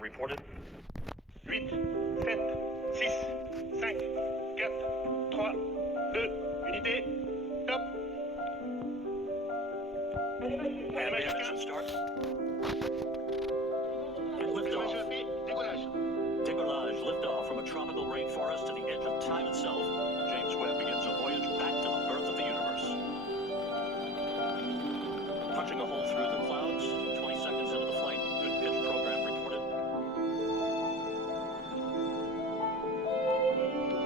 Reported. 8, 7, 6, 5, 4, 3, 2, unité, top. Animation start. And liftoff. Décollage. Décollage, liftoff from a tropical rainforest to the edge of time itself. James Webb begins a voyage back to the birth of the universe. Punching a hole through the clouds, 20 seconds into the flight, good pitch program reported.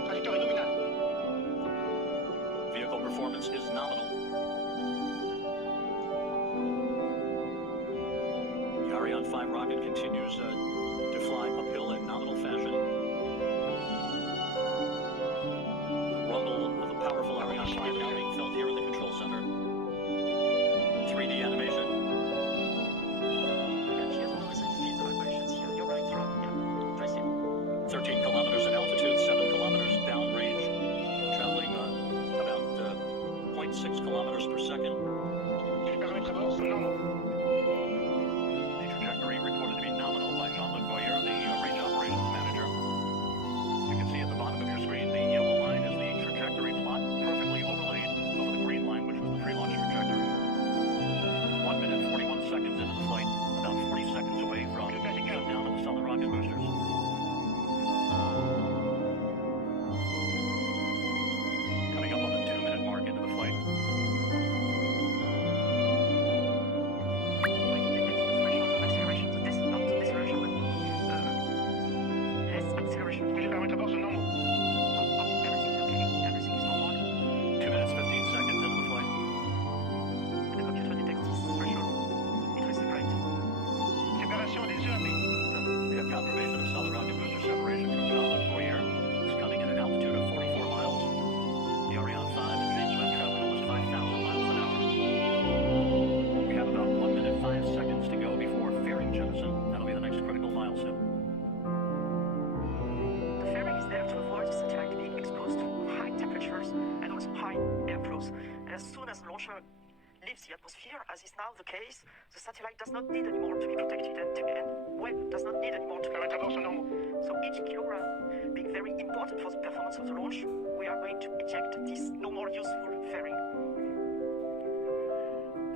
Trajectory nominal. Vehicle performance is nominal. The Ariane 5 rocket continues to fly uphill in nominal fashion. The rumble of a powerful Ariane 5 now being felt here in the control center. 3D animation. Again, she has always a feet vibrations here. You're right from, yeah, press it. 13 kilometers in altitude, 7 kilometers downrange, traveling about 0.6 kilometers per second. The trajectory reported to be nominal by Jean-Luc Boyer, the range operations manager. You can see at the bottom of your screen the yellow line is the trajectory plot, perfectly overlaid over the green line, which was the pre-launch trajectory. 1 minute, 41 seconds into the flight, about 40 seconds away from shutdown of the solid rocket boosters. Coming up on the 2-minute mark into the flight. Acceleration, so this not deceleration, but less acceleration. Everything is okay, Everything is normal. 2 minutes, 15 seconds into the flight. When the computer detects this threshold, it will separate. Séparation des EAP. We have confirmation of solid rocket booster separation from Jean-Luc Boyer. It's coming in at an altitude of 44 miles. The Ariane 5 and James Webb traveling almost 5,000 miles an hour. We have about 1 minute, 5 seconds to go before fairing jettison. That'll be the next critical milestone. The fairing is there to avoid the satellite being exposed to high temperatures and also high airflows. And as soon as the launcher leaves the atmosphere, as is now the case, the satellite does not need anymore to be protected and Webb does not need anymore to be protected. So each kilogram being very important for the performance of the launch, we are going to eject this no more useful fairing.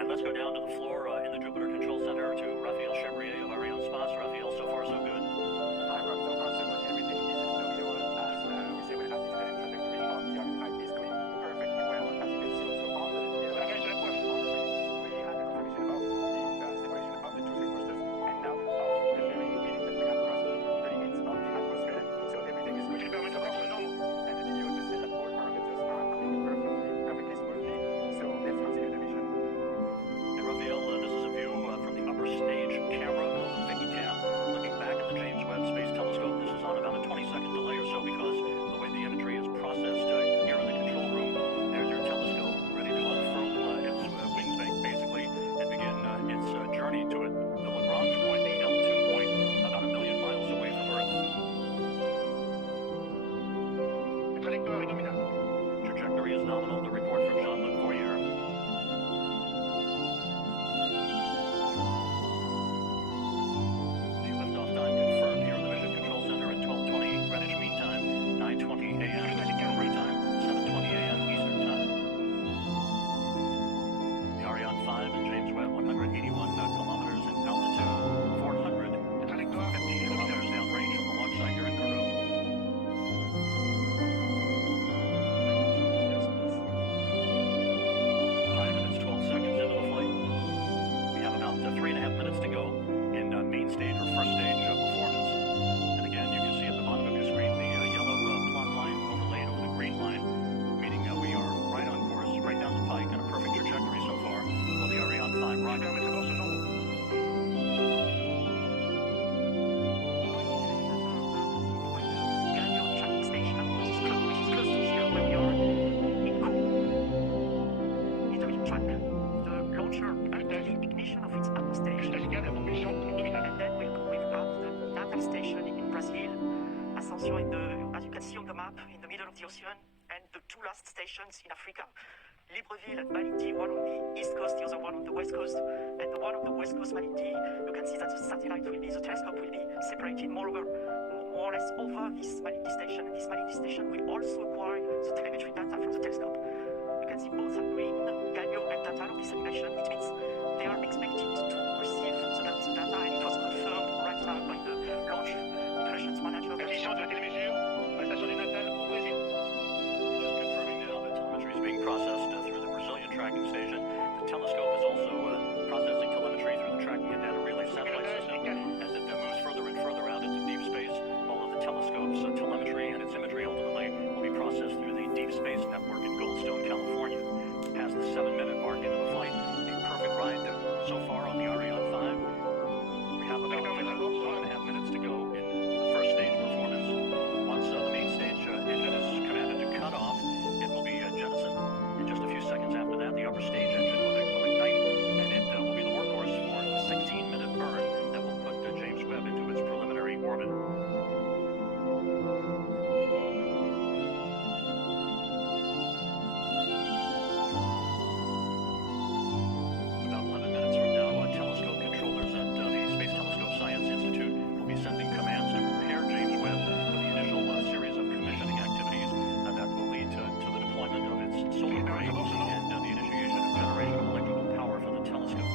And let's go down to the floor in the Jupiter Control Center to Raphael Chevrier of Arianespace. Raphael, so far so good. Hi, Rob. So far, so good. Everything is nominal as we say with altitude and trajectory of the Ariane 5 is going perfectly well. As you can see also on the screen, we have the confirmation of the separation of the two sequesters and now of the fairing, meaning that we have crossed the limits of the atmosphere. So everything is good. And the video just said that all parameters are coming perfectly smoothly. So let's continue the mission. And Raphael, this is a view from the upper stage camera of the Vecchia, looking back at the James Webb Space Telescope. This is on about a 20-second delay or so because the way the imagery is processed here in the control room. There's your telescope ready to unfurl its wings basically and begin its journey to it. The Lagrange point, the L2 point, about 1 million miles away from Earth. Trajectory is nominal. The report from Jean-Luc Boyer. The liftoff time confirmed here in the Mission Control Center at 12:20 Greenwich Mean Time, 9:20 a.m. Canberra time, 7:20 a.m. Eastern Time. The Ariane 5 and James Webb, 181 kilometers in altitude, 450 kilometers downrange from the launch site here in Peru. 5 minutes, 12 seconds into the flight. We have about 3.5 minutes to go in main stage or first stage performance. And again, you can see at the bottom of your screen the yellow plot line overlaid over the green line, meaning we are right on course, right down the pike, on a perfect trajectory so far for the Ariane 5 rocket. Galileo tracking station, which is close to here when we are in cool. It will track the launcher until the ignition of its upper stage. And then we'll have the naval station in Brazil, Ascension as you can see on the map, in the middle of the ocean, and the two last stations in Africa, Libreville and Malindi, one on the east coast, the other one on the west coast, and the one of the West Coast Malindi, you can see that the satellite will be, the telescope will be separated more or less over this Malindi station. And this Malindi station will also acquire the telemetry data from the telescope. You can see both are green, yellow, and data of this animation. It means they are expected to receive the data, and it was confirmed right now by the launch operations manager. Acquisition de la télémesure, station du Natal au Brésil. Just confirming now that telemetry is being processed through the Brazilian tracking station. The telescope is also processing telemetry through the tracking and data relay satellite system. As it moves further and further out into deep space, all of the telescope's telemetry and its imagery ultimately will be processed through the Deep Space Network in Goldstone, California. Past the 7-minute mark into the flight, a perfect ride so far on the Ariane 5. We have about 1.5 minutes to go in the first stage performance. Once the main stage engine is commanded to cut off, it will be jettisoned. In just a few seconds after that, the upper stage engine will ignite, and it will be the workhorse for a 16-minute burn that will put James Webb into its preliminary orbit. About 11 minutes from now, telescope controllers at the Space Telescope Science Institute will be sending commands to prepare James Webb for the initial series of commissioning activities that will lead to the deployment of its solar array and the initiation of generation of electrical power for the telescope.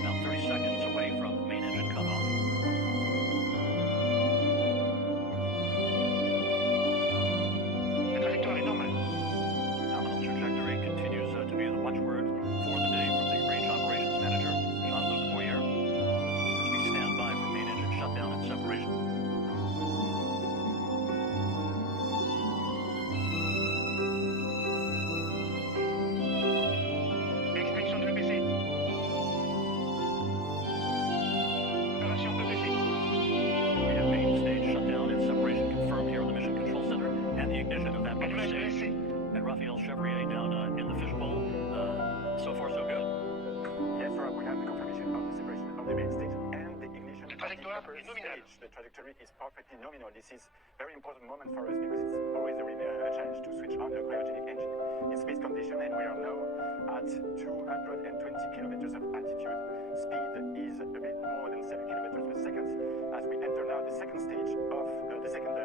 About 30 seconds away from main engine cutoff. La trajectoire est normale. Nominal trajectory continues to be the watchword for the day from the range operations manager, Jean-Luc Boyer, as we stand by for main engine shutdown and separation. Extinction de l'EPC. Opération EPC. We have main stage shutdown and separation confirmed here in the Mission Control Center and the ignition of that main Emplage stage. dressé. And Raphael Chevrier down in the fishbowl. So far, so good. Yes, Rob, we have the confirmation of the separation of the main stage and the ignition of the trajectoire upper est nominale. stage. The trajectory is perfectly nominal. This is a very important moment for us because it's always a challenge to switch on the cryogenic engine in space condition, and we are now at 220 kilometers of altitude. Speed is a bit more than 7 kilometers per second as we enter now the second stage of the second